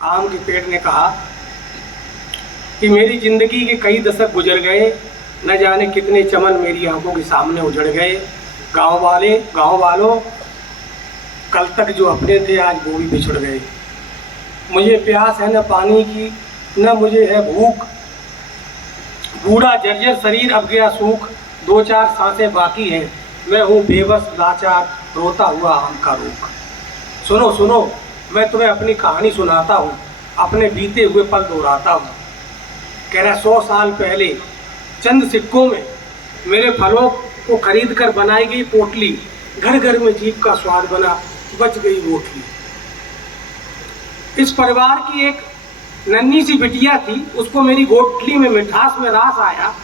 आम के पेड़ ने कहा कि मेरी जिंदगी के कई दशक गुजर गए, न जाने कितने चमन मेरी आंखों के सामने उजड़ गए। गांव वालों, कल तक जो अपने थे आज वो भी बिछुड़ गए। मुझे प्यास है न पानी की, न मुझे है भूख। बूढ़ा जर्जर शरीर अब गया सूख, 2-4 सांसें बाकी हैं। मैं हूँ बेबस लाचार, रोता हुआ आम का रूख। सुनो सुनो, मैं तुम्हें अपनी कहानी सुनाता हूँ, अपने बीते हुए पल दोहराता हूँ। कह रहा 100 साल पहले चंद सिक्कों में मेरे फलों को खरीद कर बनाई गई पोटली, घर घर में जीभ का स्वाद बना, बच गई रोटली। इस परिवार की एक नन्ही सी बिटिया थी, उसको मेरी गोटली में मिठास में रास आया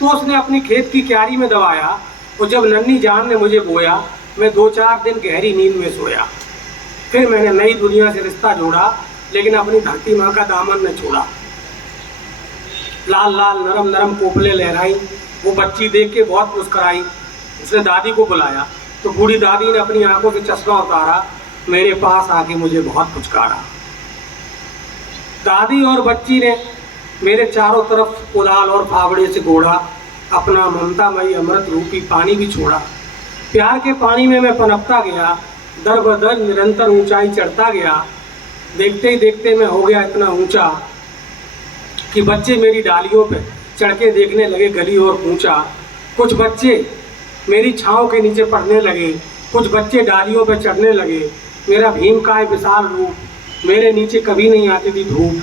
तो उसने अपनी खेत की क्यारी में दबाया। और जब नन्ही जान ने मुझे बोया, मैं 2-4 दिन गहरी नींद में सोया। फिर मैंने नई दुनिया से रिश्ता जोड़ा, लेकिन अपनी धरती माँ का दामन न छोड़ा। लाल लाल नरम नरम पोपले लहराई, वो बच्ची देख के बहुत मुस्कराई। उसने दादी को बुलाया तो बूढ़ी दादी ने अपनी आंखों से चश्मा उतारा, मेरे पास आके मुझे बहुत पुचकारा। दादी और बच्ची ने मेरे चारों तरफ कुदाल और फावड़े से गोड़ा, अपना ममतामयी अमृत रूपी पानी भी छोड़ा। प्यार के पानी में मैं पनपता गया, दर बदर निरंतर ऊंचाई चढ़ता गया। देखते ही देखते मैं हो गया इतना ऊंचा कि बच्चे मेरी डालियों पे चढ़ के देखने लगे गली और ऊंचा। कुछ बच्चे मेरी छाँव के नीचे पढ़ने लगे, कुछ बच्चे डालियों पे चढ़ने लगे। मेरा भीमकाय विशाल रूप, मेरे नीचे कभी नहीं आती थी धूप।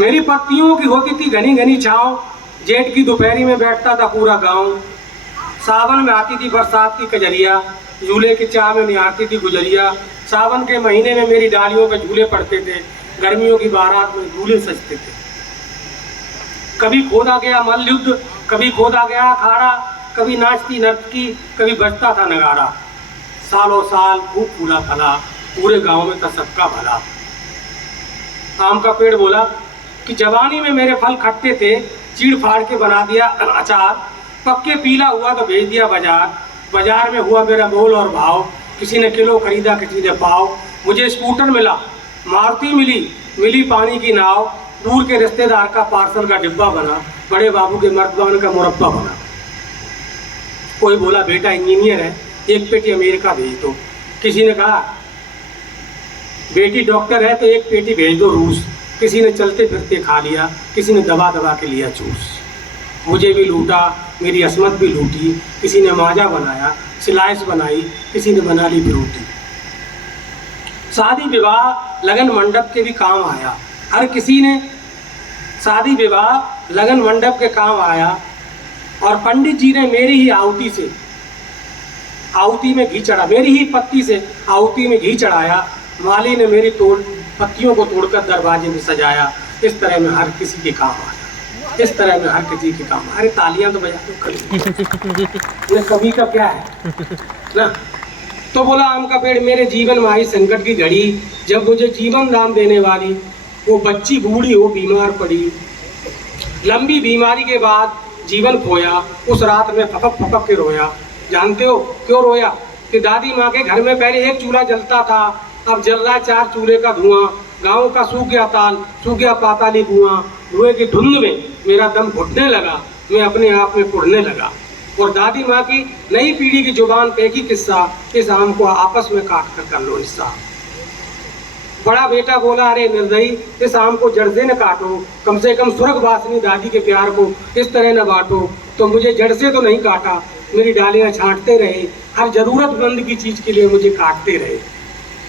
मेरी पत्तियों की होती थी घनी घनी छाँव, जेठ की दोपहरी में बैठता था पूरा गांव। सावन में आती थी बरसात की कजरिया, झूले की चाह में निहारती थी गुजरिया। सावन के महीने में मेरी डालियों पे झूले पड़ते थे, गर्मियों की बारात में झूले सजते थे। कभी खोदा गया मल्लयुद्ध, कभी खोदा गया अखाड़ा, कभी नाचती नर्तकी, कभी बजता था नगाड़ा। सालों साल खूब फूला फला, पूरे गांव में था सबका भला। आम का पेड़ बोला कि जवानी में मेरे फल खट्टे थे, चीड़ फाड़ के बना दिया अचार। पक्के पीला हुआ तो भेज दिया बाजार, बाजार में हुआ मेरा मोल और भाव। किसी ने किलो खरीदा, किसी ने पाव। मुझे स्कूटर मिला, मारुति मिली पानी की नाव। दूर के रिश्तेदार का पार्सल का डिब्बा बना, बड़े बाबू के मर्तबान का मुरब्बा बना। कोई बोला बेटा इंजीनियर है, एक पेटी अमेरिका भेज दो। किसी ने कहा बेटी डॉक्टर है तो एक पेटी भेज दो रूस। किसी ने चलते फिरते खा लिया, किसी ने दबा दबा के लिया चूस। मुझे भी लूटा, मेरी असमत भी लूटी। किसी ने माजा बनाया, सिलाइस बनाई, किसी ने बना ली फ्रूटी। शादी विवाह लगन मंडप के भी काम आया, हर किसी ने शादी विवाह लगन मंडप के काम आया। और पंडित जी ने मेरी ही आहुति में घी चढ़ा, मेरी ही पत्ती से आहुति में घी चढ़ाया। माली ने मेरी पत्तियों को तोड़कर दरवाजे में सजाया। इस तरह में हर किसी के काम आया, इस तरह में हर किसी के काम। अरे तालियां तो बजा दो कभी, कभी का क्या है ना। तो बोला आम का पेड़ मेरे जीवन में आई संकट की घड़ी, जब मुझे जीवन दान देने वाली वो बच्ची बूढ़ी हो बीमार पड़ी। लंबी बीमारी के बाद जीवन खोया, उस रात में फपक फपक के रोया। जानते हो क्यों रोया? कि दादी माँ के घर में पहले एक चूल्हा जलता था, अब जल रहा 4 चूल्हे का धुआं। गाँव का सूख गया ताल, सूख गया पाताली कुआं। धुएं की धुंध में मेरा दम घुटने लगा, मैं अपने आप में कुड़ने लगा। और दादी माँ की नई पीढ़ी की जुबान पे एक ही किस्सा, इस आम को आपस में काट कर लो हिस्सा। बड़ा बेटा बोला अरे निर्दयी, इस आम को जड़ से न काटो, कम से कम स्वर्गवासिनी दादी के प्यार को इस तरह न बांटो। तो मुझे जड़ से तो नहीं काटा, मेरी डालियां छांटते रहे, हर जरूरतमंद की चीज के लिए मुझे काटते रहे।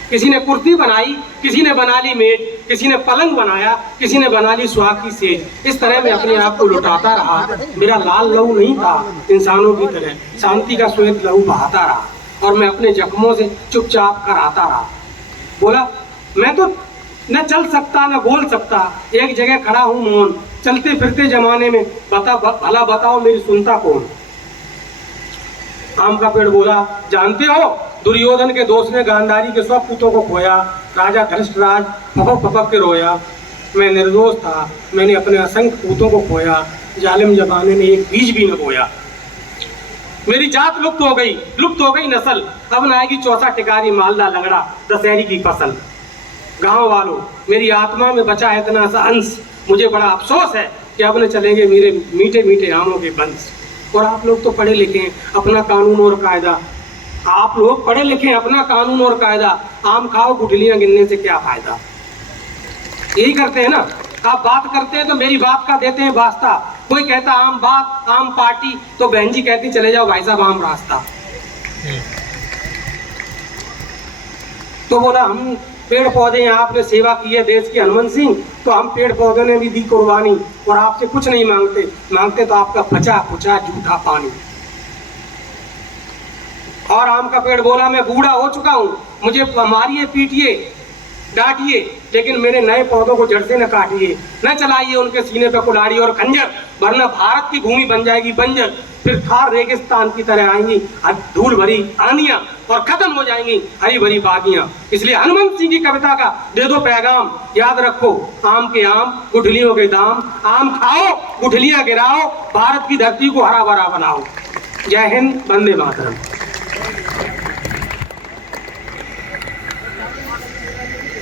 किसी ने कुर्सी बनाई, किसी ने बना ली मेज, किसी ने पलंग बनाया, किसी ने बना ली सुहाग की सेज। इस तरह मैं अपने आप को लुटाता रहा। मेरा लाल लहू नहीं था इंसानों की तरह, शांति का श्वेत लहू बहाता रहा। और मैं अपने जख्मों से चुपचाप कर आता रहा। बोला मैं तो न चल सकता न बोल सकता, एक जगह खड़ा हूँ मौन। चलते फिरते जमाने में भला बताओ मेरी सुनता कौन? आम का पेड़ बोला जानते हो दुर्योधन के दोस्त ने गांधारी के 100 पुतों को खोया। राजा धृष्टराज फपक फपक के रोया। मैं निर्दोष था, मैंने अपने असंख्य पूतों को खोया। जालिम जमाने ने एक बीज भी न बोया। मेरी जात लुप्त हो गई नस्ल। अब न आएगी चौसा टिकारी मालदा लंगड़ा दशहरी की फसल। गांव वालों, मेरी आत्मा में बचा है इतना सा अंश, मुझे बड़ा अफसोस है कि अब न चलेंगे मेरे मीठे मीठे आमों के बंश। और आप लोग तो पढ़े लिखे हैं, अपना कानून और कायदा, आप लोग पढ़े लिखे हैं, अपना कानून और कायदा, आम खाओ गुठलियां गिनने से क्या फायदा। यही करते हैं ना, आप बात करते हैं तो मेरी बात का देते हैं वास्ता। कोई कहता आम बात आम पार्टी, तो बहन जी कहती चले जाओ भाई साहब आम रास्ता। तो बोला हम पेड़ पौधे हैं, आपने सेवा की है देश की हनुमान सिंह, तो हम पेड़ पौधे ने भी दी कुर्बानी, और आपसे कुछ नहीं मांगते तो आपका बचा कुचा झूठा पानी। और आम का पेड़ बोला मैं बूढ़ा हो चुका हूं, मुझे मारिए पीटिए डांटिए, लेकिन मेरे नए पौधों को जड़ से न काटिए, न चलाइए उनके सीने पे कुल्हाड़ी और खंजर, वरना भारत की भूमि बन जाएगी बंजर। फिर थार रेगिस्तान की तरह आएंगी धूल भरी आंधियां, और खत्म हो जाएंगी हरी भरी बागियां। इसलिए हनुमंत सिंह की कविता का दे दो पैगाम, याद रखो आम के आम गुठलियों के दाम, आम खाओ गुठलियां गिराओ, भारत की धरती को हरा भरा बनाओ। जय हिंद, वंदे मातरम।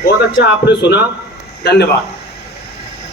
बहुत अच्छा आपने सुना, धन्यवाद।